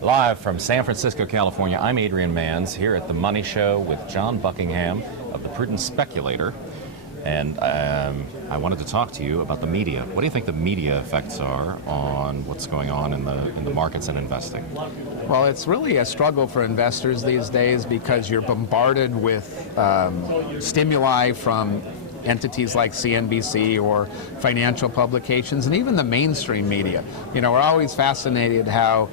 Live from San Francisco, California, I'm Adrian Manns here at The Money Show with John Buckingham of The Prudent Speculator. And I wanted to talk to you about the media. What do you think the media effects are on what's going on in the markets and investing? Well, it's really a struggle for investors these days because you're bombarded with stimuli from entities like CNBC or financial publications and even the mainstream media. You know, we're always fascinated how,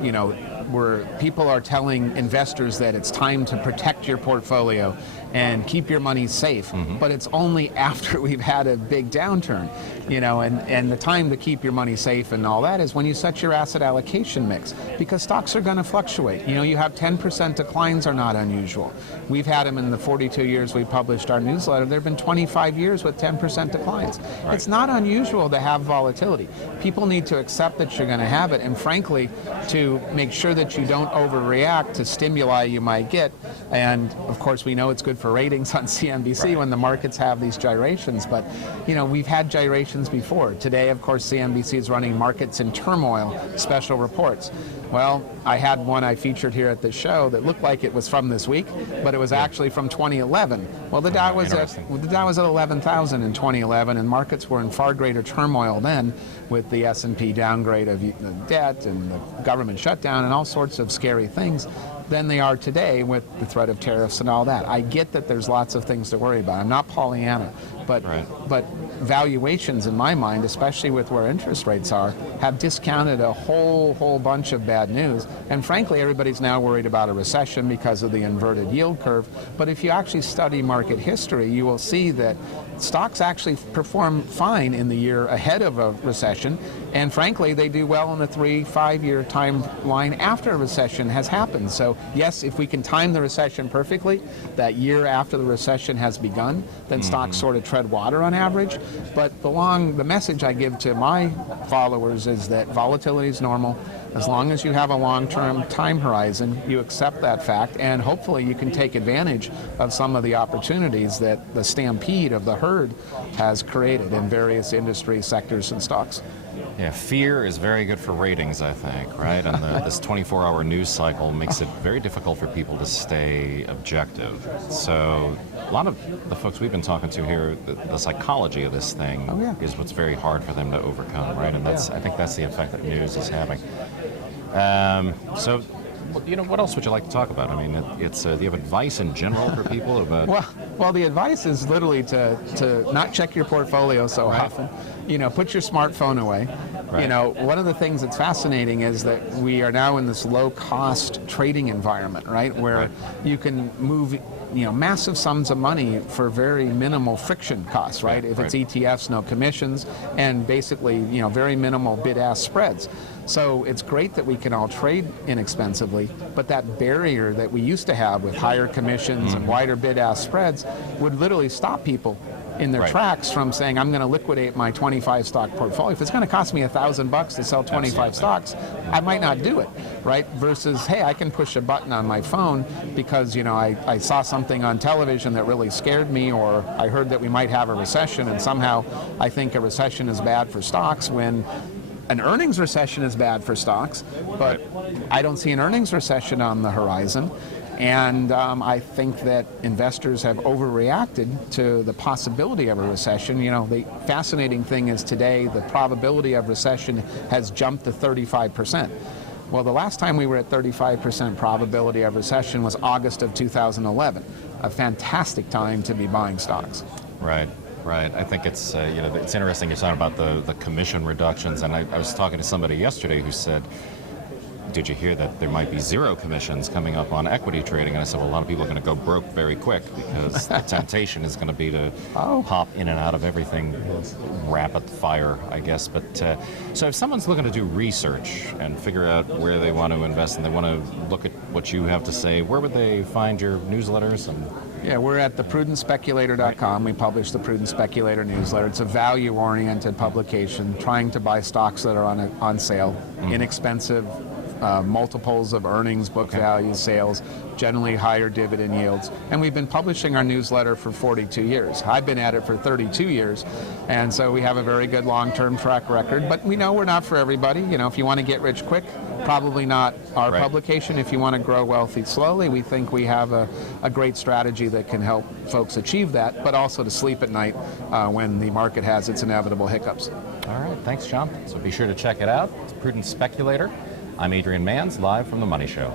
you know, where people are telling investors that it's time to protect your portfolio and keep your money safe, but it's only after we've had a big downturn, you know, and the time to keep your money safe and all that is when you set your asset allocation mix, because stocks are going to fluctuate. You know, you have 10% declines are not unusual. We've had them in the 42 years we published our newsletter. There have been 25 years with 10% declines. Right. It's not unusual to have volatility. People need to accept that you're going to have it, and frankly, to make sure that you don't overreact to stimuli you might get. And of course, we know it's good for ratings on CNBC when the markets have these gyrations, but you know, we've had gyrations before. Today, of course, CNBC is running Markets in Turmoil special reports. Well, I had one I featured here at the show that looked like it was from this week, but it was actually from 2011. Well, the Dow was at 11,000 in 2011, and markets were in far greater turmoil then, with the S&P downgrade of debt and the government shutdown and all sorts of scary things, than they are today with the threat of tariffs and all that. I get that there's lots of things to worry about. I'm not Pollyanna, but valuations, in my mind, especially with where interest rates are, have discounted a whole bunch of bad news. And frankly, everybody's now worried about a recession because of the inverted yield curve. But if you actually study market history, you will see that stocks actually perform fine in the year ahead of a recession, and frankly, they do well in the 3-5 year timeline after a recession has happened. So yes, if we can time the recession perfectly, that year after the recession has begun, then stocks sort of tread water on average. But the message I give to my followers is that volatility is normal. As long as you have a long-term time horizon, you accept that fact, and hopefully you can take advantage of some of the opportunities that the stampede of the herd has created in various industry sectors and stocks. Yeah, fear is very good for ratings, I think, right? And this 24-hour news cycle makes it very difficult for people to stay objective. So a lot of the folks we've been talking to here, the psychology of this thing is what's very hard for them to overcome, right? And I think that's the effect that news is having. So, you know, what else would you like to talk about? I mean, do you have advice in general for people about? Well, the advice is literally to not check your portfolio so often. You know, put your smartphone away. Right. You know, one of the things that's fascinating is that we are now in this low-cost trading environment, right, where you can move, you know, massive sums of money for very minimal friction costs, right? If it's ETFs, no commissions, and basically, you know, very minimal bid-ask spreads. So it's great that we can all trade inexpensively, but that barrier that we used to have with higher commissions and wider bid-ask spreads would literally stop people in their tracks from saying, I'm going to liquidate my 25 stock portfolio. If it's going to cost me $1,000 to sell 25 stocks, I might not do it, right? Versus, hey, I can push a button on my phone because, you know, I saw something on television that really scared me, or I heard that we might have a recession, and somehow I think a recession is bad for stocks when an earnings recession is bad for stocks, but I don't see an earnings recession on the horizon. And I think that investors have overreacted to the possibility of a recession. You know, the fascinating thing is today the probability of recession has jumped to 35%. Well, the last time we were at 35% probability of recession was August of 2011, a fantastic time to be buying stocks. Right. Right. I think it's, you know, it's interesting you're talking about the commission reductions. And I was talking to somebody yesterday who said, did you hear that there might be zero commissions coming up on equity trading? And I said, well, a lot of people are going to go broke very quick because the temptation is going to be to pop in and out of everything rapid fire, I guess. But so if someone's looking to do research and figure out where they want to invest and they want to look at what you have to say, where would they find your newsletters? Yeah, we're at theprudentspeculator.com. We publish the Prudent Speculator newsletter. It's a value-oriented publication trying to buy stocks that are on sale, inexpensive, multiples of earnings, book value, sales, generally higher dividend yields. And we've been publishing our newsletter for 42 years. I've been at it for 32 years, and so we have a very good long-term track record. But we know we're not for everybody. You know, if you want to get rich quick, probably not our Right. publication. If you want to grow wealthy slowly, we think we have a great strategy that can help folks achieve that, but also to sleep at night when the market has its inevitable hiccups. All right, thanks, John. So be sure to check it out. It's Prudent Speculator. I'm Adrian Manns, live from The Money Show.